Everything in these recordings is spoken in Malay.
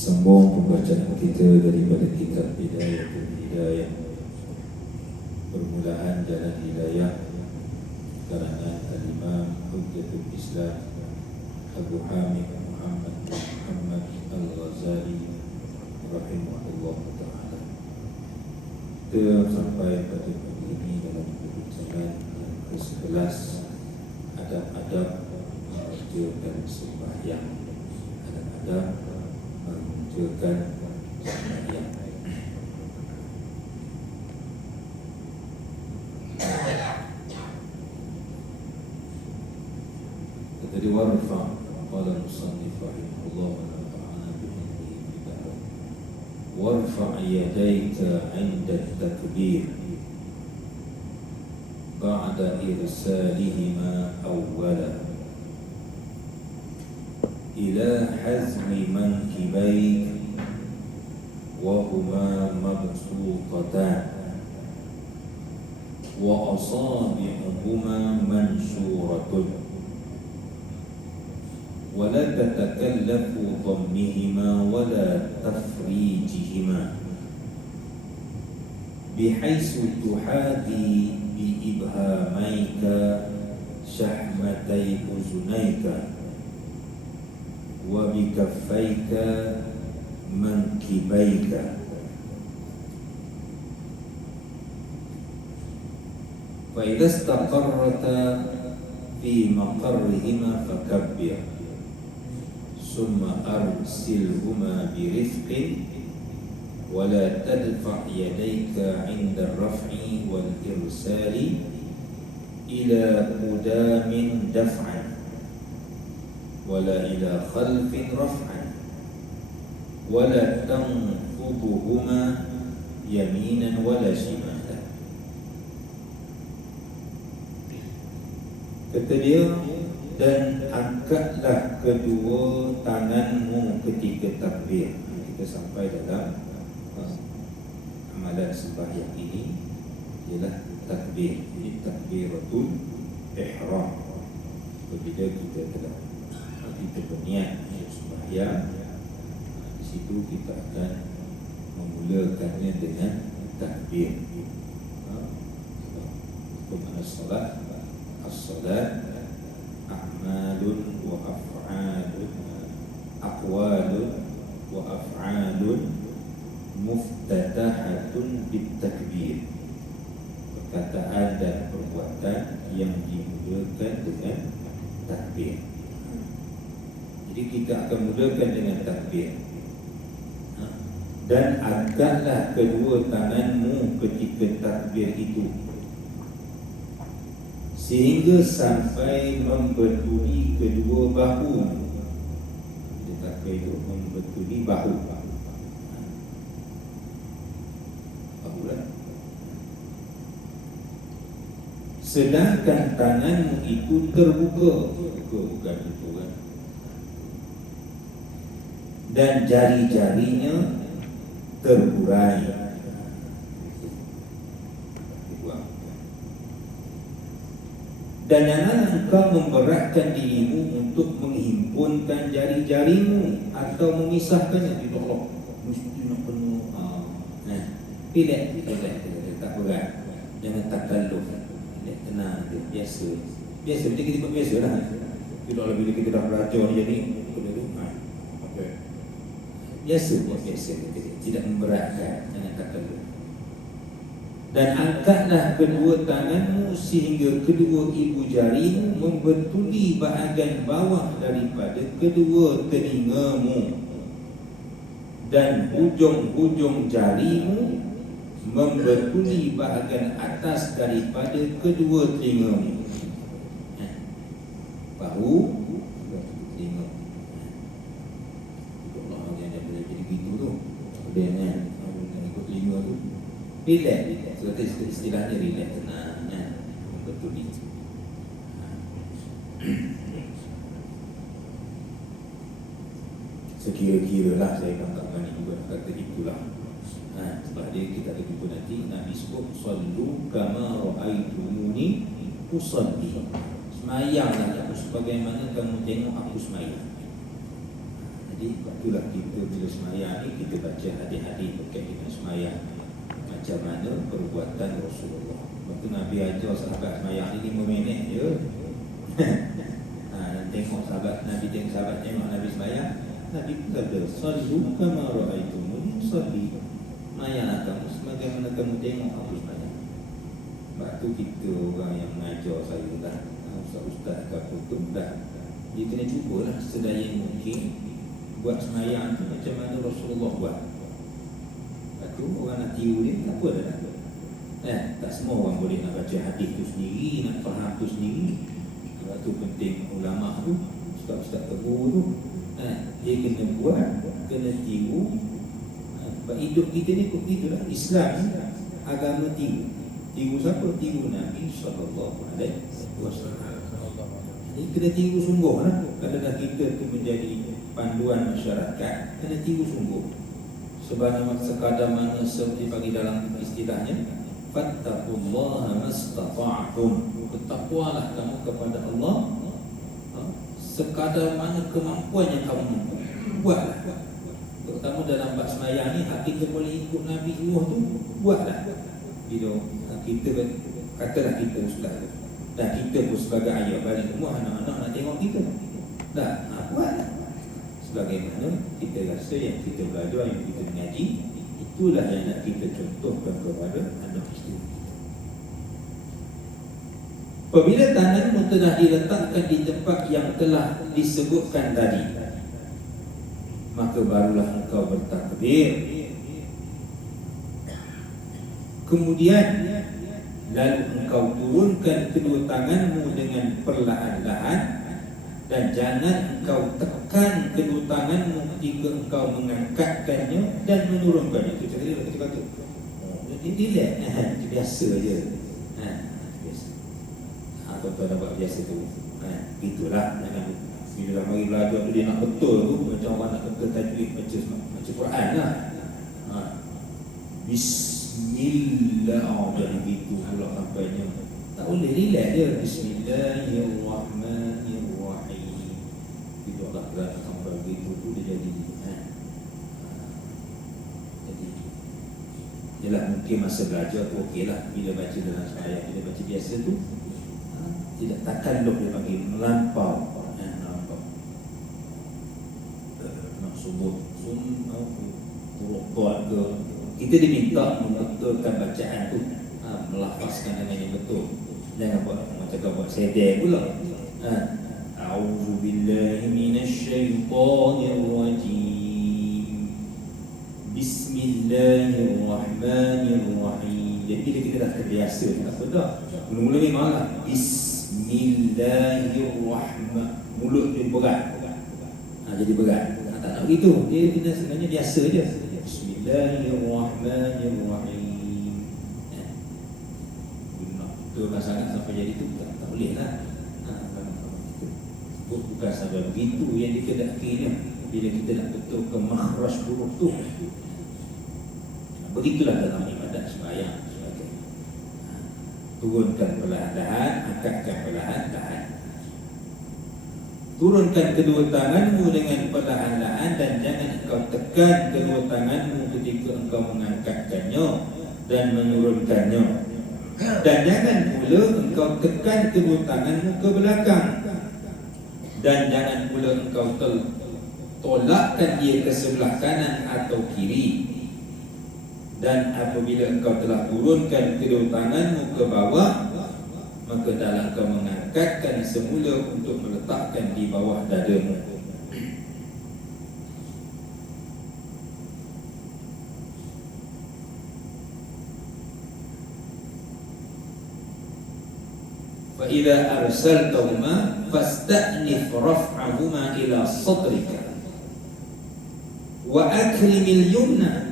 Sambung pembacaan kita daripada kitab Bidayatul Hidayah, Permulaan Jalan Hidayah, karangan Al-Imam Hujjatul Islam Abu Hamid Muhammad Al-Ghazali rahimahullah ta'ala. Kita sampai pada pagi ini dalam perbincangan yang ke-11, adab-adab mengerjakan sembahyang. Adab-adab mengerjakan sembahyang. Tadi warfa qala musannif rahimahullah wa nafa'ana bihi bid'ah. Warfa' yadayka 'inda at-takbir ba'da irsalihima awwala ila hazmi mankibayk wa huma mabsutatan wa asabi'uhuma mansuratun ولا تتكلف ضمهما ولا تفريجهما بحيث تحاذي بإبهاميك شحمتي أذنيك وبكفيك منكبيك فإذا استقرت في مقرهما فكبر ثم أرسلهما برفق ولا تدفع يديك عند الرفع والإرسال إلى قدام دفعا ولا إلى خلف رفعا ولا تنفضهما يمينا ولا شمالا. Kata dia, dan angkatlah kedua tanganmu ketika takbir. Kita sampai dalam amalan sembahyang ini ialah takbir. Ini takbiratul ihram. Apabila kita telah berniat sembahyang, di situ kita akan memulakannya dengan takbir. Bermakna salat, as-salat a'malun wa af'alun, aqwalun wa af'alun muftatahatun bitakbir, perkataan dan perbuatan yang dimulakan dengan takbir. Jadi kita akan mulakan dengan takbir. Dan angkatlah kedua tanganmu ketika takbir itu sehingga sampai membetuli kedua bahu. Dia takbir itu membetuli bahu. Bahu lah. Sedangkan tanganmu itu terbuka, bukan itu kan. Dan jari-jarinya terburai. Dan janganlah engkau memberatkan dirimu untuk menghimpunkan jari-jarimu atau memisahkannya. Tidak, Allah mesti nak penuh. Pilih, tak berat. Jangan takalluf. Tenang, biasa. Biasa, macam kita buat biasa lah. Tidak lah bila kita dah belajar ni jadi biasa buat biasa. Tidak memberatkan. Jangan takalluf. Dan angkatlah kedua tanganmu sehingga kedua ibu jarimu membetuli bahagian bawah daripada kedua telingamu, dan hujung-hujung jarimu membetuli bahagian atas daripada kedua telingamu. Bahu, telinga. Allah jangan boleh jadi begitu tu. Dia kan ikut telinga tu. Relax. Seperti istilahnya relax, tenang, betul ni. Sekira-kira lah saya katakan ini juga kata itulah. Sebab dia kita ada jumpa nanti Nabi sebut sallu kama ra'aitumuni usalli. Semayanglah aku sebagaimana kamu tengok aku semayang. Jadi itulah kita bila semayang ni kita baca hadis-hadis berkait dengan semayang, macam mana perbuatan Rasulullah. Waktu Nabi ajar sahabat semayang ni 5 minit je. Tengok sahabat Nabi, tengok Nabi semayang, Nabi kata sallu kama ra'aitumuni usalli. Semayanglah kamu sebagaimana kamu tengok aku semayang. Sebab tu kita orang yang mengajar saya dah, ustaz-ustaz ke apa tu dah, dia kena cubalah sedaya mungkin buat semayang tu macam mana Rasulullah buat. Lepas tu orang nak tiru dia, tak apa dah. Tak semua orang boleh nak baca hadis tu sendiri, nak faham tu sendiri. Sebab tu penting ulama tu, ustaz-ustaz tegur tu, dia kena buat, kena tiru. Sebab hidup kita ni kok gitulah. Islam ni agama tiru. Tiru siapa? Tiru Nabi SAW. Jadi kena tiru sungguh lah. Kalau dah kita tu menjadi panduan masyarakat, kena tiru sungguh. Sebagaimana sekadar mana seperti bagi dalam istilahnya, fattaqullaha mastata'tum. Bertakwalah kamu kepada Allah sekadar mana kemampuan yang kamu mampu. Buatlah. Terutama dalam bab sembahyang ni, hak kita boleh ikut Nabi Nuh tu, buatlah. Bila kita katalah kita ustaz dan kita pun sebagai ayah balik rumah, anak-anak nak tengok kita, buatlah. Sebagaimana kita rasa yang kita belajar, yang kita mengaji, itulah yang nak kita contohkan kepada anak isteri kita. Apabila tanganmu telah diletakkan di tempat yang telah disebutkan tadi, maka barulah engkau bertakbir. Kemudian lalu engkau turunkan kedua tanganmu dengan perlahan-lahan, dan jangan engkau tekan kedua tanganmu ketika engkau mengangkatkannya dan menurunkannya. Itu cakap dia kata-kata. Dia relax, biasa je. Biasa. Tuan-tuan dah buat biasa tu. Itulah. Bila dah mari belajar tu, dia nak betul tu, macam orang nak betul tajwid baca Quran lah. Bismillah, jangan gitu pula sampainya. Tak boleh, relax je. Bismillahirrahmanirrahim. Itu Allah gerak sampai begitu tu dia jadi. Jadi jelah mungkin masa belajar tu okey lah. Bila baca dalam sembahyang, bila baca biasa tu tidak takalluf, dia panggil melampau. Nak sebut huruf ke, kita diminta membetulkan bacaan tu, melafazkan dengan yang betul. Jangan buat macam buat sedek pula. A'udzu billahi minasyaitonir rajim. Bismillahirrahmanirrahim. Jadi bila kita dah terbiasa, tak apa dah. Mula-mula ni malah Bismillahirrahmanirrahim. Mulut dia berat. Jadi berat. Tak nak begitu. Dia sebenarnya biasa je. Bismillahirrahmanirrahim. Nak betulkan sangat sampai jadi tu tak boleh lah. Bukan sampai begitu yang dikedakinya. Bila kita nak betulkan makhraj huruf tu, begitulah dalam ibadat sembahyang. Turunkan perlahan-lahan, angkatkan perlahan-lahan. Turunkan kedua tanganmu dengan perlahan-lahan, dan jangan engkau tekan kedua tanganmu ketika engkau mengangkatkannya dan menurunkannya. Dan jangan pula engkau tekan kedua tanganmu ke belakang, dan jangan pula engkau tolakkan dia ke sebelah kanan atau kiri. Dan apabila engkau telah turunkan kedua tanganmu ke bawah, maka dalam kau mengangkatkan semula untuk meletakkan di bawah dadamu. Fa idza arsaltahuma fasta'nif raf'ahuma ila sadrika wa akrimil yumna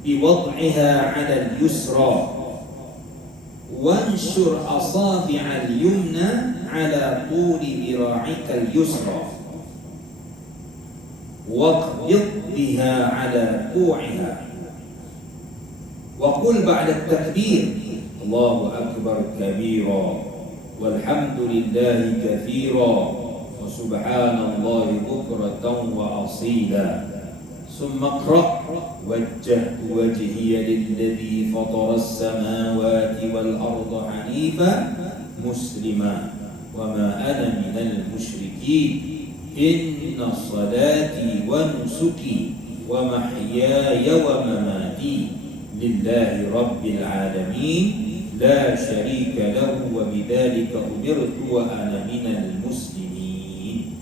biwad'iha 'ala al-yusra وانشر أصابع اليمنى على طول ذراعك اليسرى واقبض بها على كوعها وقل بعد التكبير الله أكبر كبيرا والحمد لله كثيرا wa subhanallahi bukratan wa asila. Summa qra' wajjahtu wajhiya lilladzi fatara as-samawati wal arda hanifa muslima wa ma ana minal musyrikin. Inna salati wa nusuki wa mahyaya wa mamati lillahi rabbil alamin la syarika lahu wa bidzalika umirtu wa ana minal muslimin.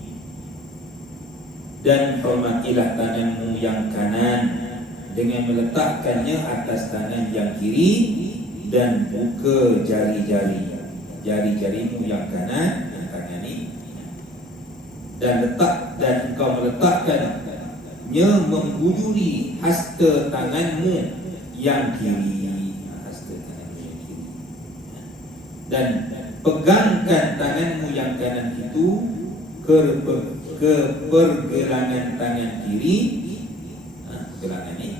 Dan hormatilah tanganmu yang kanan dengan meletakkannya atas tangan yang kiri, dan buka jari-jarimu yang kanan, yang kanan ini, dan engkau meletakkannya menghujuri hasta tanganmu yang kiri, hasta tanganmu yang kiri, dan pegangkan tanganmu yang kanan itu ke pergelangan tangan kiri, gelangan ini,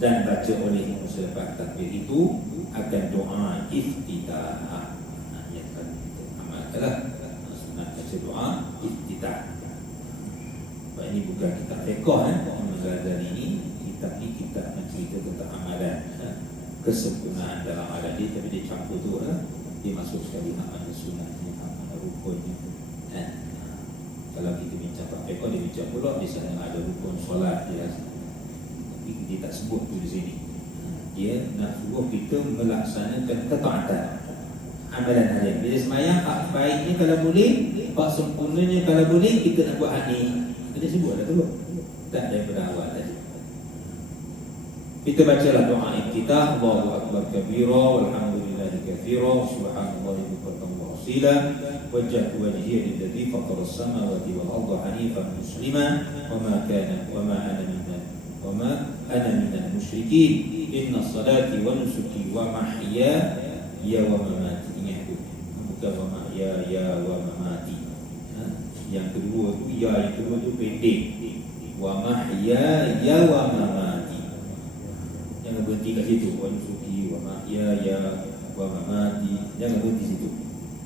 dan baca oleh selepas takbir itu akan doa iftitah. Yang akan kita amalkanlah sunat baca doa iftitah. Ini bukan kitab fiqh, Al-Ghazali ini kitab ni kitab mencerita tentang amalan, kesempurnaan dalam amalan dia, tapi dia campur tu dia masuk sekali amal sunatnya, amal rukunnya. Kalau kita bincang Pak Fiqh, dia bincang pula di sana ada rukun solat dia, tapi dia tak sebut tu di sini. Dia nak suruh kita melaksanakan ketaatan amalan harian. Bila semayang, hak baiknya kalau boleh, hak sempurnanya kalau boleh, kita nak buat ni. Kita sebut dah tu, tak daripada awal tadi. Kita bacalah doa iftitah. Allahu akbar kabira walhamdulillahi katsira subhanallahi bukratan wa asila wajjahtu wajhiya lilladzi fatara as-samawati wal arda hanifan muslima wa ma ana minal musyrikin. Inna salati wa nusuki wa mahyaya wa mamati. Ingat tu, bukan wa mahyaya wa mamati. Yang kedua tu, yang kedua tu pendek. Wa mahyaya wa mamati. Jangan berhenti kat situ. Wa nusuki wa mahyaya wa mamati. Jangan berhenti situ.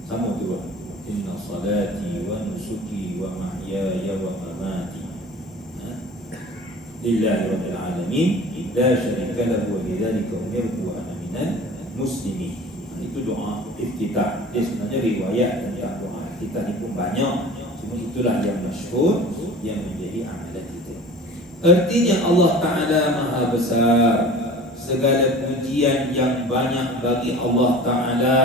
Sama tu lah. Inna salati wa nusuki wa mahyaya wa mamati lillahi rabbil alamin la syarika lahu wa bidzalika umirtu wa ana minal muslimin. Itu doa iftitah. Dia sebenarnya riwayat tentang doa iftitah ni pun banyak, cuma itulah yang masyhur yang menjadi amalan kita. Artinya Allah Ta'ala Maha Besar, segala pujian yang banyak bagi Allah Ta'ala.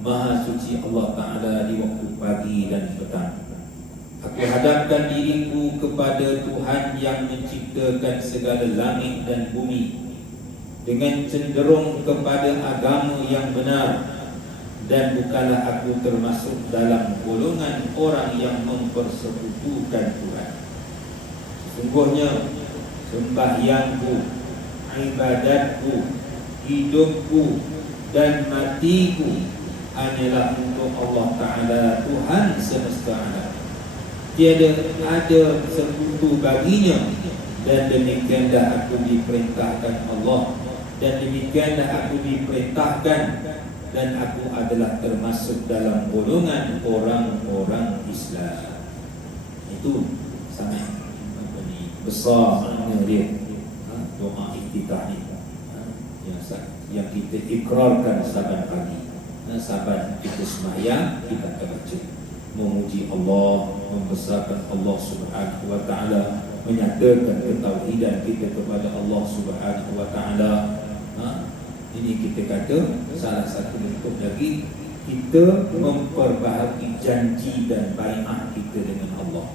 Maha suci Allah Ta'ala di waktu pagi dan petang. Aku hadapkan diriku kepada Tuhan yang menciptakan segala langit dan bumi dengan cenderung kepada agama yang benar, dan bukanlah aku termasuk dalam golongan orang yang mempersekutukan Tuhan. Sesungguhnya sembahyangku, ibadatku, hidupku dan matiku hanyalah untuk Allah Ta'ala, Tuhan semesta alam. Tiada ada sekutu baginya, dan demikianlah aku diperintahkan Allah, dan demikianlah aku diperintahkan, dan aku adalah termasuk dalam golongan orang-orang Islam. Itu sangat besar makna dia, doa iftitah ni yang kita ikrarkan saban pagi, saban kita sembahyang, kita akan baca memuji Allah, membesarkan Allah Subhanahu wa Ta'ala, menyatakan ketauhidan kita kepada Allah Subhanahu wa Ta'ala. Ini kita kata salah satu bentuk lagi kita memperbaharui janji dan bai'ah kita dengan Allah.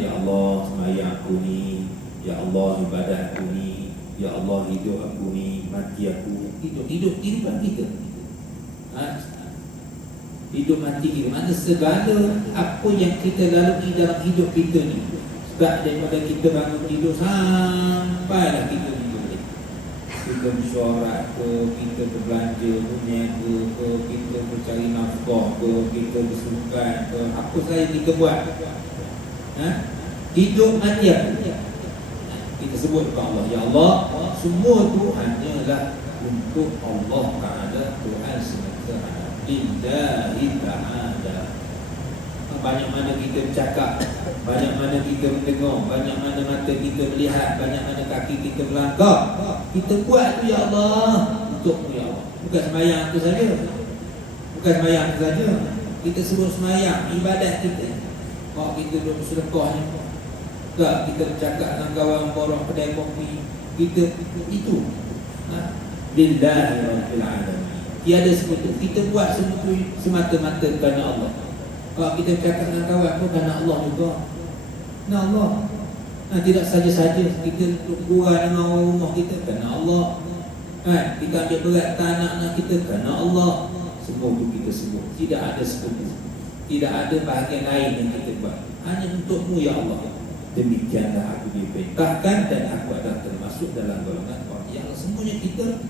Ya Allah, sembahyang aku ni, ya Allah, ibadah aku ni, ya Allah, hidup aku ni, mati aku, hidupan kita. Hidup mati kita, mana segala apa yang kita lalui dalam hidup kita ni, sebab daripada kita bangun tidur sampailah kita tidur, kita mesyuarat ke, kita berbelanja, berniaga ke, kita mencari nafkah ke, kita bersukan ke, apa saja kita buat, hidup mati aku, kita sebut kepada Allah, ya Allah, semua tu hanyalah untuk Allah Ta'ala, Tuhan semesta alam. Lillahi ta'ala. banyak mana kita bercakap, banyak mana kita mendengar, banyak mana mata kita melihat, banyak mana kaki kita melangkah. Kita buat tu ya Allah, untukmu ya Allah. Bukan sembahyang tu saja. Bukan sembahyang tu saja. Kita sebut sembahyang, ibadat kita. Kalau kita duduk sedekah ni, tak kita bercakap dengan kawan borong kedai kopi, kita itu lillahi rabbil alamin. Tiada sekutu. Kita buat semata-mata kerana Allah. Kalau kita bercakap dengan kawan pun kerana Allah juga. Kerana Allah. Tidak saja-saja kita gurau dengan orang rumah kita kerana Allah. Kita ambil berat anak-anak kita kerana Allah. Semua itu kita sebut. Tidak ada sekutu. Tidak ada bahagian lain yang kita buat. Hanya untukmu ya Allah. Demikianlah aku diperintahkan dan aku adalah termasuk dalam golongan orang yang semuanya kita.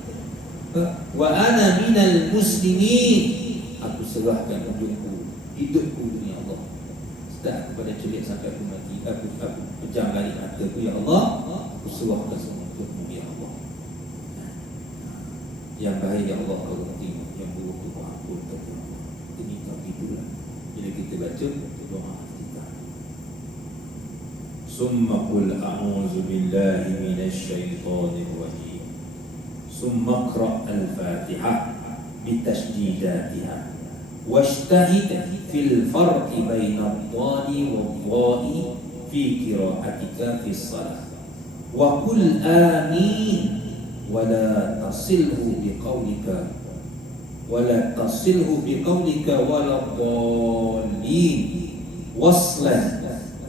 Wa ana minal muslimin. Aku serahkan hidupku dunia Allah. Sejak kepada celik sampai aku mati, aku pejam balik mataku ya Allah. Aku serahkan semua untukmu ya Allah. Yang baik ya Allah kau terima, yang buruk tu aku terima. Ini tak itulah. Bila kita baca doa kita. Summa qul a'udzu billahi minasy syaithanir rajim. Summa qra' al-Fatihah bitasydidatiha. واجتهد في الفرق بين الضاد والضاء في قراءتك في الصلاة وقل آمين ولا تصله بقولك ولا الضالين وصلا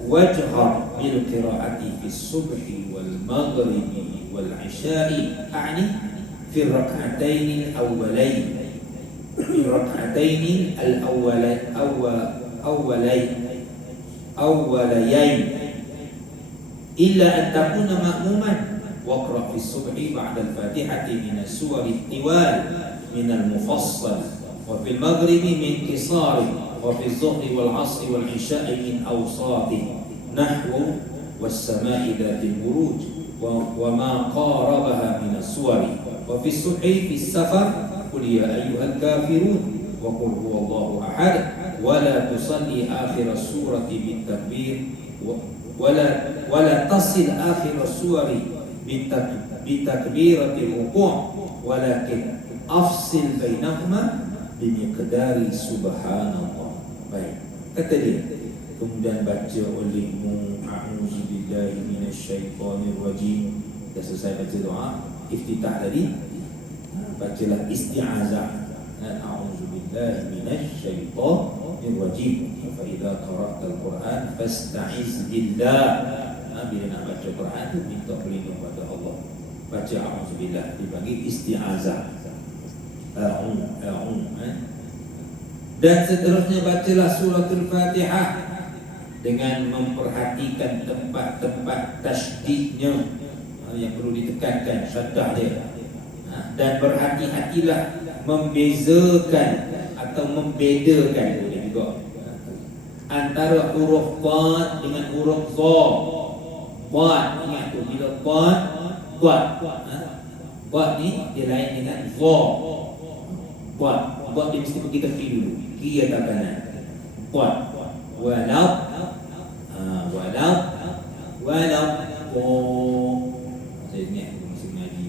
واجهر بالقراءة في الصبح والمغرب والعشاء أعني في الركعتين الأولين الأوليين إلا أن تكون مأموما واقرأ في الصبح بعد الفاتحة من السور الطوال من المفصل وفي المغرب من قصار وفي الظهر والعصر والعشاء من أوساطه نحو والسماء ذات البروج وما قاربها من السور وفي الصبح في السفر قل يا أيها الكافرون وقل هو الله أحد ولا تصلي آخر السورة بالتكبير ولا تصل آخر السور بتكبيرة الركوع ولكن أفصل بينهما بمقدار سبحان الله. Baik, kata dia kemudian baca olehmu a'udzubillahi minasyaitonir rajim. Dah selesai baca doa iftitah tadi, bacalah isti'azah. A'udzubillahi minasyaitonir rajim. Fa idza qara'tal Qur'an fasta'iz billah. Bila nak baca Quran tu minta perlindungan pada Allah. Baca a'udzubillah dipanggil isti'azah. Dan seterusnya bacalah suratul Fatihah dengan memperhatikan tempat-tempat tasydidnya yang perlu ditekankan syaddah dia. Dan berhati-hatilah membezakan atau membedakan boleh juga antara huruf Dha dengan huruf Dha. Dha, ingat tu bila Dha ni dia lain dengan Dha. Dha dia mesti pergi tepi dulu, kiri atau kanan. Dha walau saya ingat masa mengaji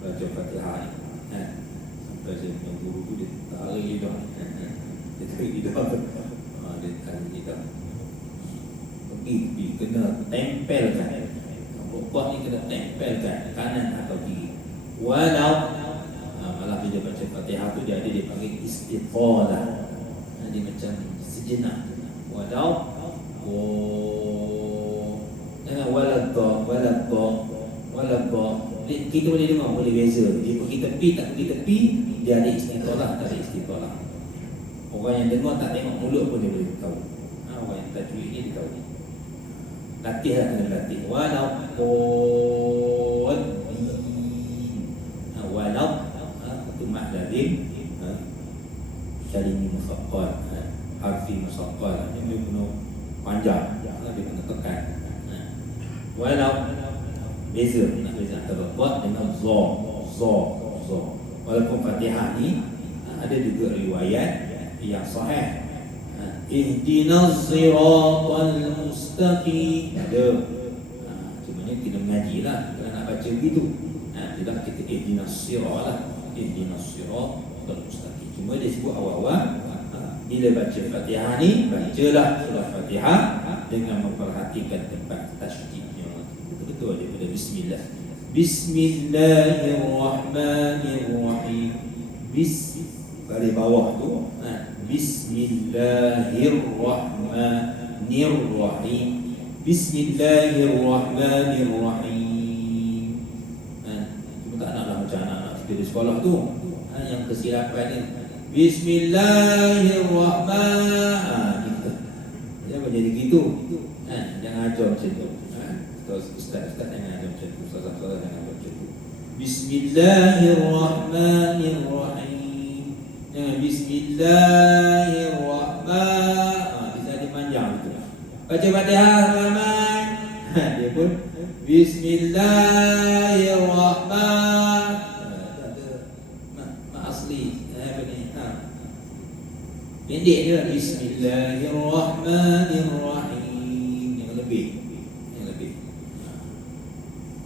baca Fatihah ni sampai saya punya guru tu dia tarik lidah, dia tarik lidah, pergi kena tempelkan. Buat ni kena tempelkan kanan atau kiri. Walau malah bila baca Fatihah tu dia ada dia panggil istiqalah. Dia macam sejenak. Walau jangan waladha. Kita boleh dengar, boleh beza. Dia pergi tepi, tak pergi tepi, dia ada istiqalah, tak ada istiqalah. Orang yang dengar tak tengok mulut pun dia boleh tahu. Orang yang tajwid ni dia tahu. Latihlah, kena latih. Walau itu mat lazim, kalimi musaqqal, harfi musaqqal. Dia kena panjang, dia kena tekan. Walau beza, nak beza antara dha dengan za. Walaupun Fatihah ni ada juga riwayat yang sahih, Ihdinas siratal mustaqim. Ada. Cuma ni kena mengaji lah. Kalau nak baca begitu. Tidak kita ihdinas sirat lah. Ihdinas siratal mustaqim. Cuma dia sebut awal-awal. Bila baca Fatihah ni, bacalah surah Fatihah dengan memperhatikan tempat tasydidnya. Betul-betul daripada bismillah. Bismillahirrahmanirrahim. Dari bawah tu, Bismillahirrahmanirrahim. Bismillahirrahmanirrahim. Cuma tak naklah macam anak-anak kita di sekolah tu, yang kesilapan ni Bismillahirrahmanirrahim. Jangan jadi gitu. Jangan ajar macam tu. Ustaz jangan ajar macam tu. Ustaz jangan ajar macam tu. Bismillahirrahmanirrahim. Bismillahirrahmanirrahim. Bisa dipanjang tu. Baca Fatihah Rahman. Dia pun Bismillahirrahmanirrahim. Pendek dia Bismillahirrahmanirrahim. Yang lebih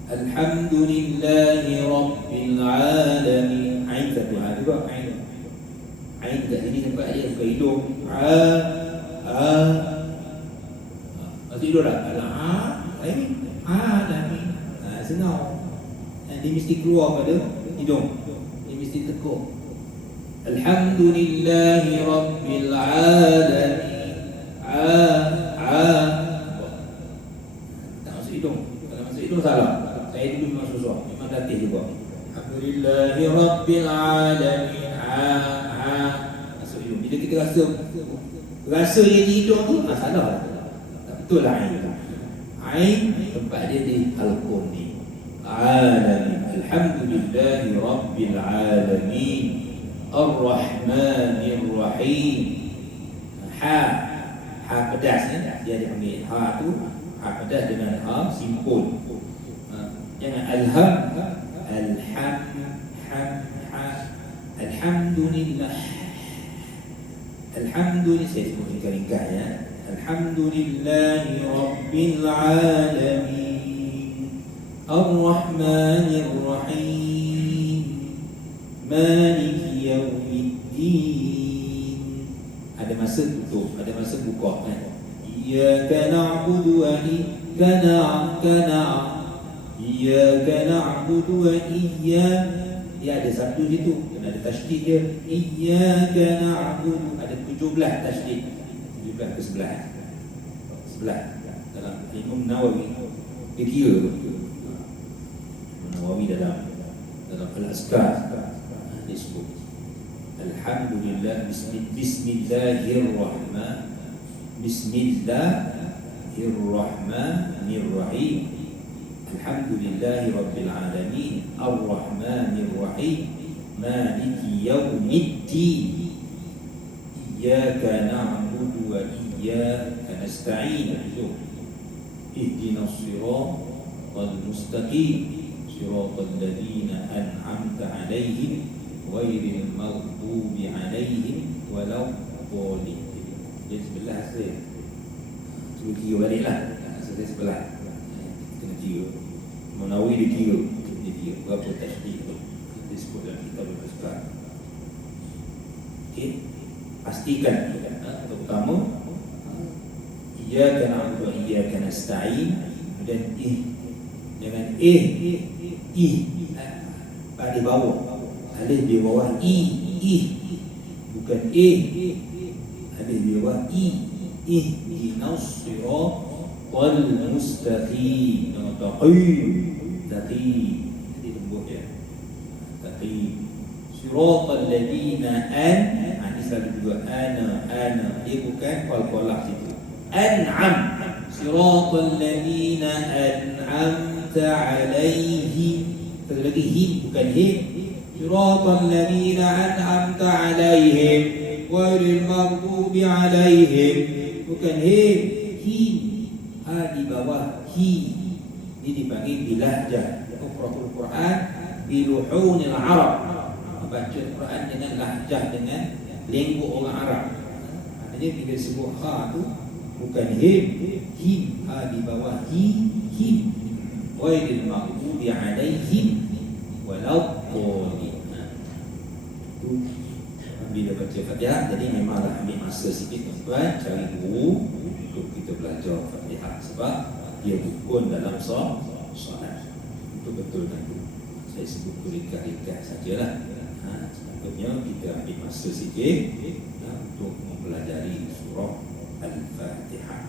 Alhamdulillahi Rabbil Alamin. Ain satu juga. Ain kat sini tempat dia buka hidung. Masuk hidung dah. Alamin. Senang. Dia mesti keluar pada hidung. Dia mesti tekuk. Alhamdulillahi Rabbil Alamin. Tak masuk hidung. Kalau masuk hidung salah. Saya dulu memang susah. Memang latih juga. Alhamdulillahi Rabbil Alamin. Masuk hidung. Bila kita rasa dia di hidung tu, salah. Tak betul lah Ain. Ain tempat dia di halqum ni. Alamin. Alhamdulillahi Rabbil Alamin. Ar-Rahmanir-Rahim. Ha pedas ya. Dia panggil ha tu, ha pedas dengan ha simpul. Jangan alham. Alhamdulillah. Alhamdulillah, saya sebut ringkas ya. Alhamdulillahi Rabbil Alamin. Ar-Rahmanir-Rahim. Maliki Yawmiddin. Ada masa tutup, ada masa buka kan. Iyyaka na'budu wa iyyaka na'budu wa iyyaka. Dia ada satu situ, kena ada tasydid dia. Iyyaka na'budu, ada 17 tasydid. 17 ke 11 dalam Imam Nawawi. Dia kira Nawawi dalam Al-Azkar disebut Alhamdulillah. Bismillahirrahmanirrahim. Alhamdulillahi Rabbil Alamin. Ar-Rahmanir-Rahim. Maliki Yawmiddin. Iyyaka na'budu wa iyyaka nasta'in. Ihdinas siratal mustaqim. Siratal ladzina an'amta 'alaihim ghairil maghdubi 'alaihim waladdallin. Dia sebelah saya. Cuba kira baliklah. Saya sebelah. Kena kira. Nawawi dia kira. Berapa tasydid tu disebut dalam kitab Al-Azkar. Okey. Pastikan terutama iyyaka na'budu wa iyyaka nasta'in dan dengan pada bawah. Alif di bawah bukan alif di bawah ihdinas siratal mustaqim. Taqi jadi tembuk ya. Taqi siratal ladzina ini selalu juga ana dia bukan qal-qalah situ. An'am siratal ladzina an'amta 'alaihim. Satu lagi him bukan him. Siratal ladzina an'amta 'alaihim ghairil maghdubi 'alaihim. Bukan him. Di bawah ini dipanggil bilahjah. Qira'atul Quran biluhunil Arab. Baca Quran dengan lahjah, dengan lengkuk orang Arab. Ada Hanya bila sebut ha tu bukan him, ha di bawah him. Ghairil maghdubi alaihim waladdallin. Tu bila baca Fatihah, jadi memanglah ambil masa sikit tuan-tuan, cari guru untuk kita belajar Fatihah sebab dia rukun dalam solat. Itu betul nanti. Saya sebut ringkas-ringkas sajalah. Sepatutnya kita ambil masa sikit untuk mempelajari surah Al-Fatihah.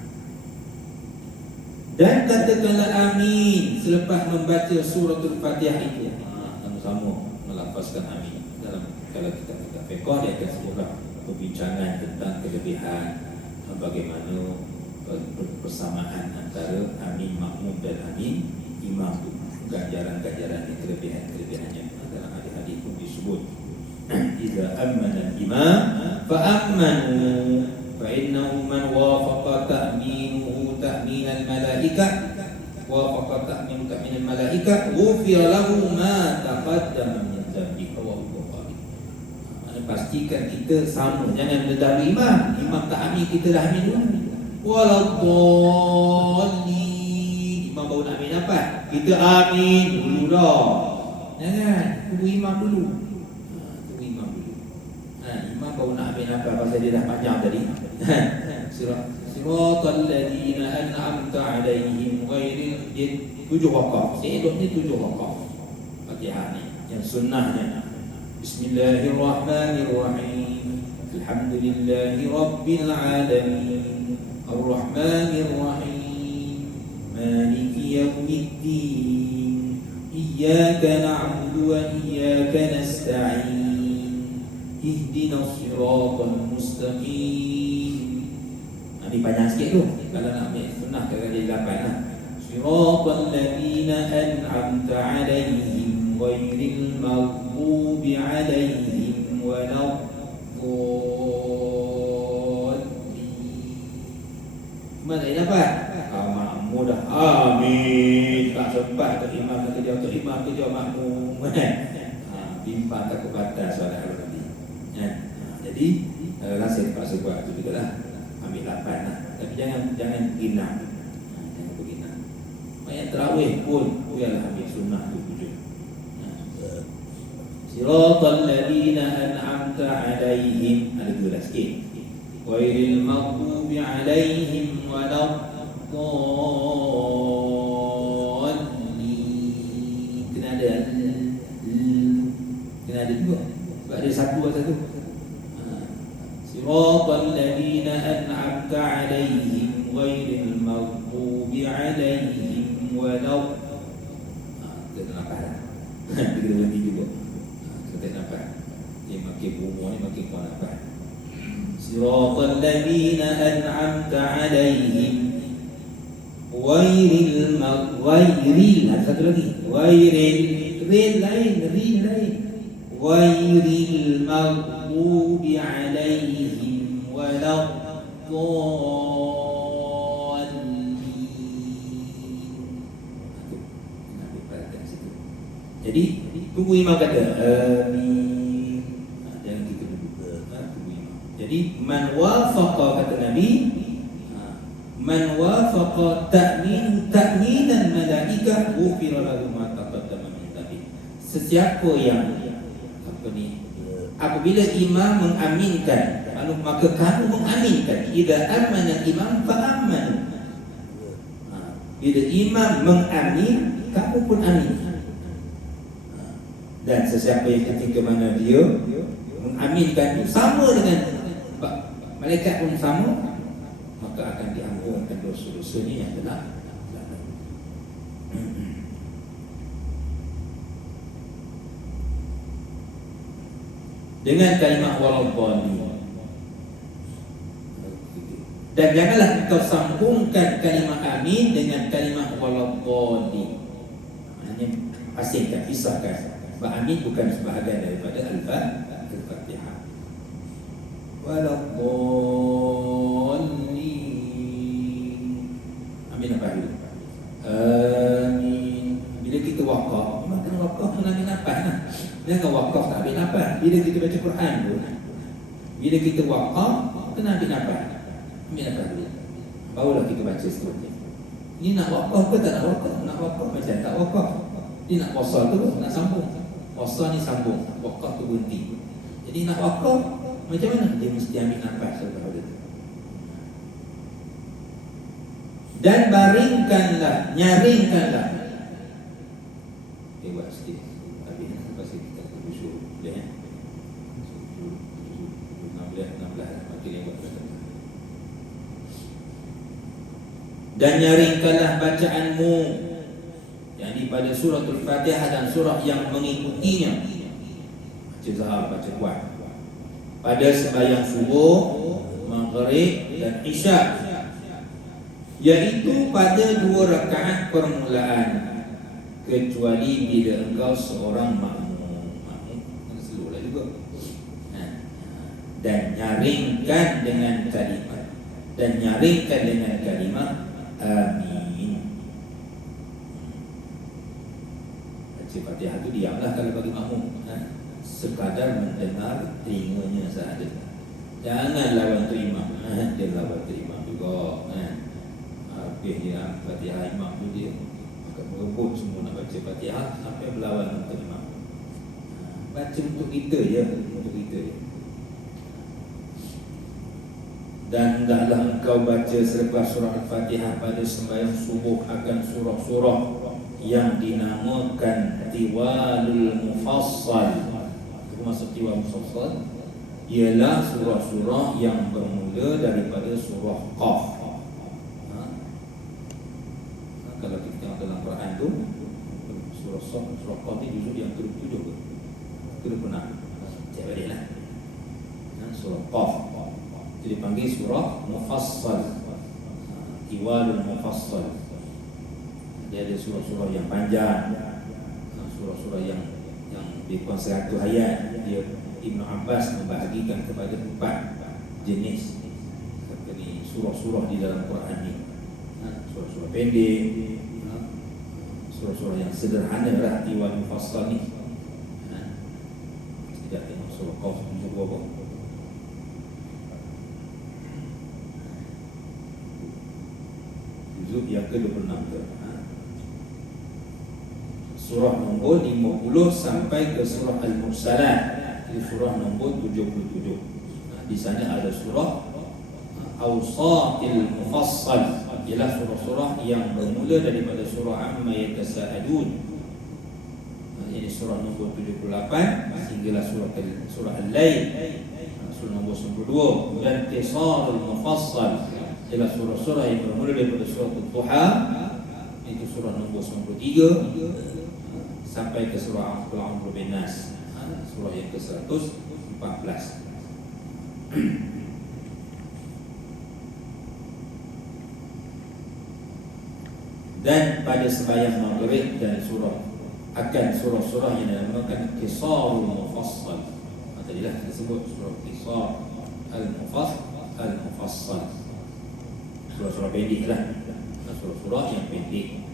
Dan katakanlah amin selepas membaca surah Al-Fatihah itu. Sama-sama melafazkan amin. Dalam kalau kita fiqh dia akan sebutlah perbincangan tentang kelebihan bagaimana persamaan antara amin makmum dan amin imam itu, ganjaran-ganjaran dan kelebihan-kelebihannya. Dalam hadis-hadis pun disebut idza amana al-imam fa amanu fa innahu man wafaqa ta'minuhu ta'min al-malaikah wafaqa ta'min al-malaikah ghufira lahu ma taqaddama min dhanbihi wa Bukhari. Pastikan kita sama, jangan mendahului imam tak amin kita dah amin dulu. Waladdallin, imam baru nak amin apa? Kita amin dulu dah. Jangan, tunggu imam dulu. Tunggu imam dulu. Imam baru nak amin apa? Pasal dia dah panjang tadi. Siratal ladzina an'amta 'alaihim ghairil 7 wakaf. Seeloknya 7 wakaf. Fatihah ni yang sunnahnya. Bismillahirrahmanirrahim. Alhamdulillahi rabbil alamin. Ar-Rahmanir-Rahim. Maliki yaumiddin. Iyyaka na'budu wa iyyaka nasta'in. Ihdinas siratal mustaqim. Ini panjang sikit tu. Kalau nak ambil sunnah kalau dia 8 lah. Siratal ladzina an'amta 'alaihim ghairil maghdubi 'alaihim waladdallin. Mana dia dapat? Makmum dah amin. Tak sempat untuk imam nak kerja, untuk imam kerja makmum. Bimbang takut batas soalan tadi. Jadi rasa terpaksa buat tu juga lah. Ambil 8 lah. Tapi jangan beginang. Jangan beginang. Banyak terawih pun biarlah ambil sunnah tu 7. Siratal ladzina an'amta 'alaihim. Ada 2 dah sikit. Ghairil maghdubi 'alaihim waladdallin. Kena ada 2. Sebab ada 1. Siratal ladzina an'amta 'alaihim ghairil maghdubi 'alaihim waladdallin. Kita nampak dah. Kita berhenti juga. Kita nampak. Dia makin umur ni makin kuat nampak. Siratal ladzina an'amta 'alaihim ghairil satu lagi. Ghairil ghairil maghdubi 'alaihim waladdallin. Jadi tunggu imam kata amin. Jangan kita duduk. Tunggu imam. Jadi man wafaqa kata Nabi, man wafaqa ta'minan malaikah ghufira lahu ma taqaddama min dhanbi. Sesiapa yang apabila imam mengaminkan, maka kamu mengaminkan. Idza amana imam fa amanu. Bila imam mengamin, kamu pun amin. Dan sesiapa yang ketika mana dia mengaminkan itu sama dengan malaikat pun sama, maka akan diampunkan dosa-dosanya yang telah lalu. Dengan kalimah waladdallin. Dan janganlah engkau sambungkan kalimah amin dengan kalimah waladdallin. Hanya asingkan, pisahkan. Sebab amin bukan sebahagian daripada Al-Fatihah. Waladdallin. Amin apa dulu? Amin. Bila kita wakaf, memang kena wakaf pun ambil nafas lah. Jangan wakaf tak ambil nafas. Bila kita baca Quran pun, bila kita wakaf, Kena ambil nafas. Ambil nafas dulu. Barulah kita baca seterusnya. Ini nak wakaf ke tak nak wakaf? Nak wakaf macam tak wakaf. Ini nak wasal tu nak sambung. Wasal ni sambung, wakaf tu berhenti. Jadi nak wakaf macam mana? Dia mesti ambil nafas dulu. Dan baringkanlah, nyaringkanlah. Buat sikit. Tapi pasal kita berusul dia. 16 makin yang buat. Dan nyaringkanlah bacaanmu, yakni pada surah Al-Fatihah dan surah yang mengikutinya. Baca zahar, baca kuat. Pada sembahyang subuh, maghrib dan isyak, iaitu pada 2 rakaat permulaan, kecuali bila engkau seorang makmum. Makmum kan seluruh juga. Dan nyaringkan dengan kalimat, dan nyaringkan dengan kalimat amin. Baca Fatihah tu diamlah kalau bagi makmum, sekadar mendengar telinganya sahaja. Jangan lawan tu imam, dia lawan tu imam juga. Habis dia Fatihah imam tu dia akan merebut semua nak baca Fatihah sampai berlawan untuk imam. Baca untuk kita je, untuk kita je. Dan hendaklah engkau baca selepas surah Al-Fatihah pada sembahyang subuh akan surah-surah yang dinamakan Tiwalul Mufassal. Itu maksud Tiwal Mufassal ialah surah-surah yang bermula daripada surah Qaf. Kalau kita tengok dalam Quran tu, surah Qaf ni juzuk yang ke-7 ke? Ke-6. Cek baliklah. Surah Qaf itu dipanggil surah Mufassal, Tiwalul Mufassal. Dia ada surah-surah yang panjang, surah-surah yang lebih 100 ayat. Dia Ibn Abbas membahagikan kepada 4 jenis surah-surah di dalam Quran ni. Surah-surah pendek, surah-surah yang sederhana lah Tiwal Mufassal ni. Tidak tengok surah Qaf juzuk berapa? Juzuk yang ke-26 tu. Surah nombor 50 sampai ke surah Al-Mursalat. Itu surah nombor 77. Di sana ada surah Awsatil Mufassal, ialah surah-surah yang bermula daripada surah Amma Yatasa'adun. Ini surah nombor 78 sehinggalah surah Al-Lail, surah nombor 92. Dan Tisarul Mufassal ialah surah-surah yang bermula daripada surah Al-Duha, itu surah nombor 93 sampai ke surah Al-Amr bin Nas, surah yang ke-114. Dan pada sembahyang maghrib dan akan surah-surah yang dinamakan Qisarul Mufassal. Tadilah disebut surah Qisar Al-Mufassal. Surah-surah pendek lah, surah-surah yang pendek,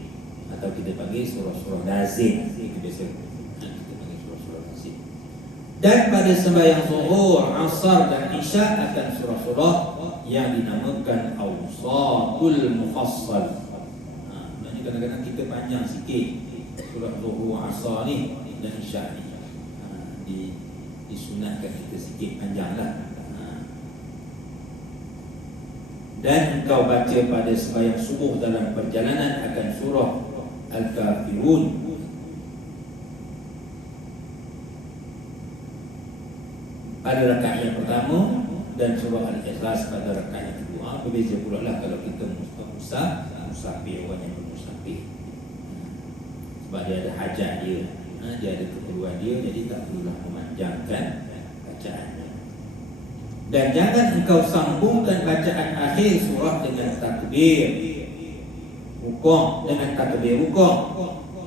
atau kita panggil surah-surah lazim. Itu biasa kita panggil surah-surah lazim. Dan pada sembahyang zuhur, asar dan isyak akan surah-surah yang dinamakan Awsatul Mufassal. Kadang-kadang kita panjang sikit surah zuhur, asar ni dan isyak ni, disunatkan kita sikit panjanglah. Dan engkau baca pada sembahyang subuh dalam perjalanan akan surah Al-Kafirun. Pada rakaat yang pertama dan surah Al-Ikhlas pada rakaat yang kedua. Berbeza pula lah kalau kita musafir, orang yang bermusafir. Sebab dia ada hajat dia, dia ada keperluan dia, jadi tak perlulah memanjangkan bacaannya. Dan jangan engkau sambungkan bacaan akhir surah dengan takbir rukuk, dengan takbir rukuk,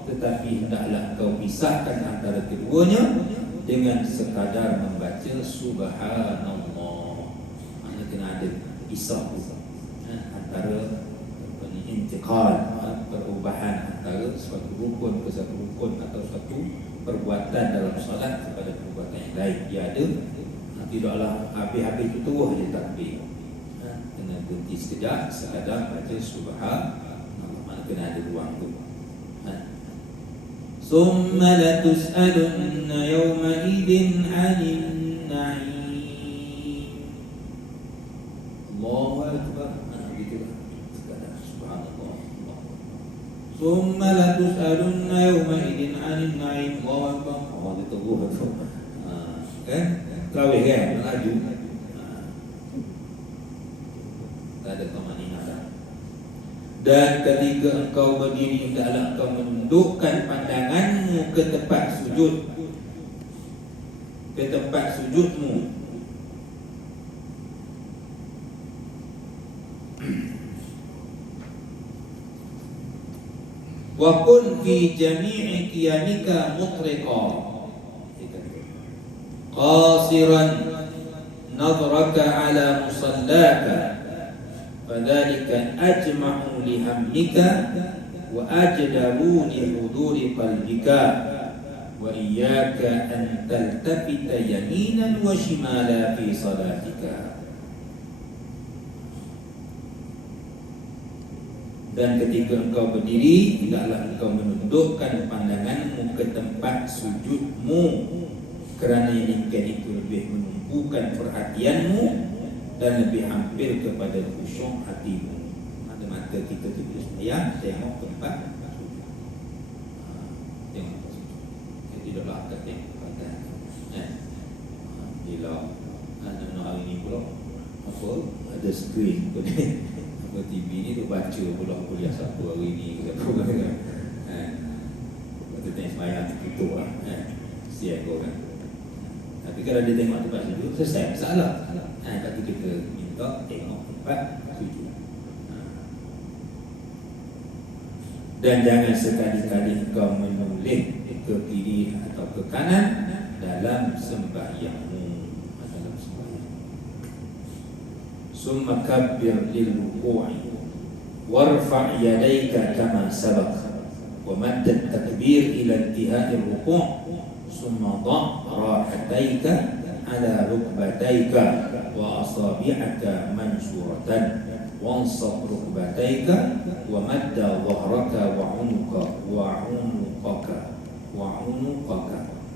tetapi hendaklah engkau pisahkan antara keduanya dengan sekadar membaca subhanallah. Maksudnya kena ada pisah antara intiqal, perubahan antara suatu rukun ke satu rukun atau suatu perbuatan dalam solat kepada perbuatan yang lain. Dia ada, tidaklah habis-habis itu terus je takbir. berhenti sekejap, sekadar baca subhanallah, mana kena ada ruang tu. Summa latus'alunna yawma idin 'anil na'im. Allahu akbar. Begitulah sekadar subhanallah. Summa latus'alunna yawma idin 'anil na'im. Allahu akbar. Oh, itu gua tu. Terawih kan, melaju. Tak ada tamanina dah. Dan ketika engkau berdiri, hendaklah engkau menundukkan pandanganmu ke tempat sujud, ke tempat sujudmu. Wa kun fi jami'i qiyamika mutriqa, qasiran nadraka ala musallaka, fadzalika ajma'u lihamdika wa ajdaru li huduri qalbika, wa iyyaka an taltafita yaminan wa shimala fi salatika. Dan ketika engkau berdiri, hendaklah engkau menundukkan pandanganmu ke tempat sujudmu, kerana yang itu lebih menumpukan perhatianmu dan lebih hampir kepada khusyuk hatimu. Ada mata kita tu bila sembahyang, tengok tempat sujud. Tengok tempat sujud. Kita tidaklah akan tengok badan. Bila anak-anak hari ni pula apa, ada skrin apa TV ni tu baca pula kuliah satu hari ni ke apa kan. Kita tengok sembahyang tutup lah. Siap kau kan. Tapi kalau dia tengok tempat sujud, selesai masalah. Tapi kita minta tengok tempat sujud. Dan jangan sekali-kali engkau menoleh ke kiri atau ke kanan dalam sembahyangmu. Dalam sembahyang. Summa kabbir lil ruku'i warfa' yadayka kama sabaq, wa madda takbir ila intihai ruku'. Summa dha' rahataika ala rukbataika wa asabi'aka mansuratan, wansab rukbataika wa madda dhahraka wa unuqaka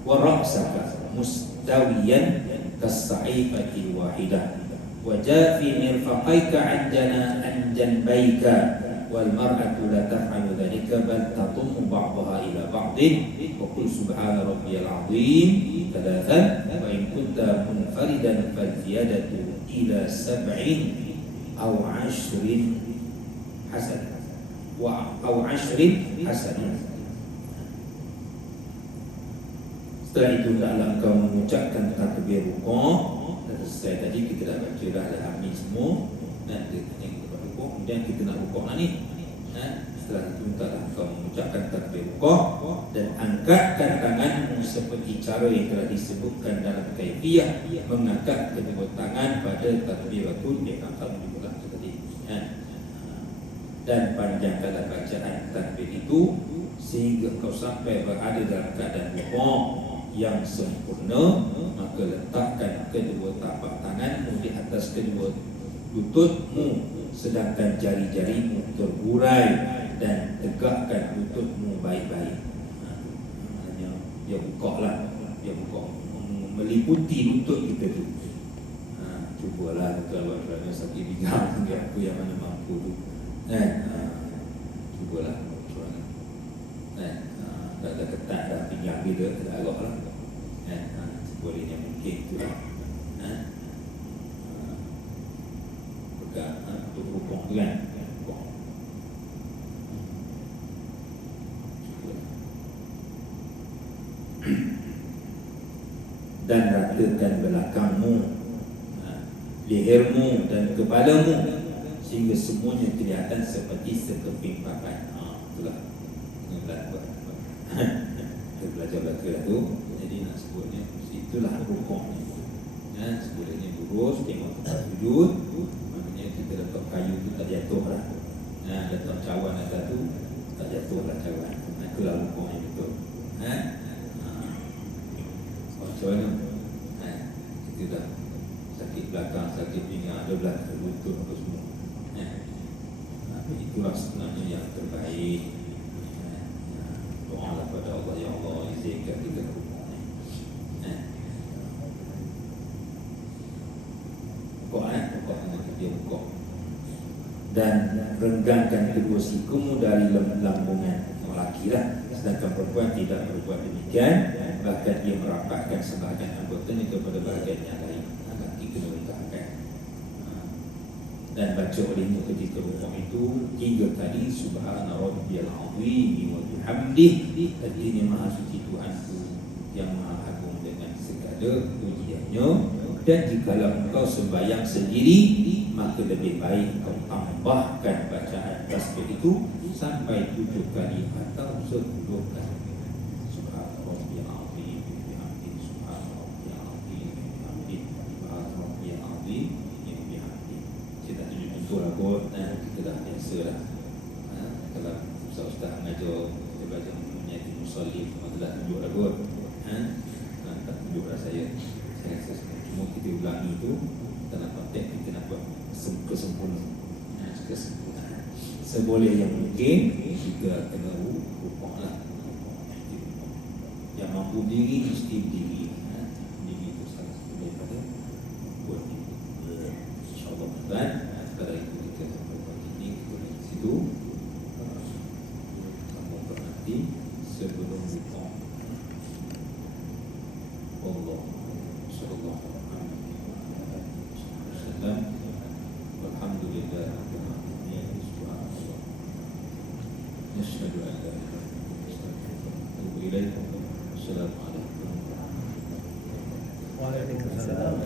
wa ra'saka mustawiyan kas-sa'ifati wahidah, wa jafi mirfaqaika an janbayka, wal mar'atu la taf'alu dhalika bal tatummu ba'daha ila ba'din, wa qul subhana rabbiyal 'azim thalathan, wa in kunta munfaridan fal ziyadatu ila 7 aw 10 hasan wa aw 10 hasan. Setelah itu hendaklah engkau mengucapkan takbir rukuk. Selesai tadi kita dah baca dah amin semua. Dan kita tengok rukuk, kemudian kita nak rukuk lah ni. Setelah itu hendaklah engkau mengucapkan takbir rukuk dan angkatkan tanganmu seperti cara yang telah disebutkan dalam kaifiyah mengangkat kedua tangan pada takbiratul ihram juga tadi. Dan panjangkanlah bacaan takbir itu sehingga kau sampai berada dalam keadaan rukuk yang sempurna. Maka letakkan kedua tapak tanganmu di atas kedua lututmu, sedangkan jari-jarimu terburai, dan tegakkan lututmu baik-baik. Maknanya dia buka lah, dia buka meliputi lutut kita tu. Cubalah kalau ada sakit pinggang ke apa yang mana mampu tu. Cubalah. Tak ada ketat dah pinggang kita, tak agak lah. Bolehnya mungkin tu lah. Pegang untuk rukuk tu kan. Dan ratakan belakangmu, lehermu dan kepalamu sehingga semuanya kelihatan seperti sekeping papan. Itulah. Kita belajar tu. Jadi nak sebutnya itulah rukuk ni. Sebelumnya lurus tengok tempat sujud. Maknanya kita letak kayu tu tak jatuh lah. Letak cawan atas tu tak jatuh lah cawan. Itulah rukuk yang betul. Macam mana? Kita dah sakit belakang, sakit pinggang, ada belakang lutut apa semua. itulah sebenarnya yang terbaik. Doalah pada Allah, ya Allah izinkan kita rukuk ni. Rukuk dia rukuk. Dan renggangkan kedua sikumu dari lambungan lelaki lah. Sedangkan perempuan tidak berbuat demikian, bahkan dia merapatkan sebahagian anggotanya kepada bahagian yang lain. Lelaki kena renggangkan. Dan baca olehnya ketika rukuk itu 3 kali Subhana Rabbiyal Azim wa bihamdihi, artinya Maha Suci Tuhanku yang Maha Agung dengan segala pujiannya. Dan jikalau engkau sembahyang sendiri, maka lebih baik engkau tambahkan bacaan tasbih itu sampai 7 kali atau 10 kali. Subhana Rabbiyal Azim wa bihamdihi, Subhana Rabbiyal Azim wa bihamdihi, Subhana Rabbiyal Azim wa bihamdihi. Saya tak tunjuk contoh lah kot, kita dah biasa lah. Kalau ustaz-ustaz mengajar, kita belajar menjadi musallim, kita dah tunjuk lah kot. Tak tunjuk lah saya rasa cuma kita ulangi tu dalam konteks kita nak buat kesempurnaan. Seboleh yang mungkin kita kena rukuk lah. Yang mampu diri mesti diri. Diri itu salah satu daripada buat itu. InsyaAllah tuan, setelah itu kita sampai pagi ini kita dari situ. Kamu berhenti sebelum rukuk. Allah sallallahu alaihi wasallam. Walhamdulillah rabbil alamin. Subhanallah. Nashhadu an la ilaha illallah. Assalamualaikum warahmatullahi wabarakatuh. Waalaikumsalam.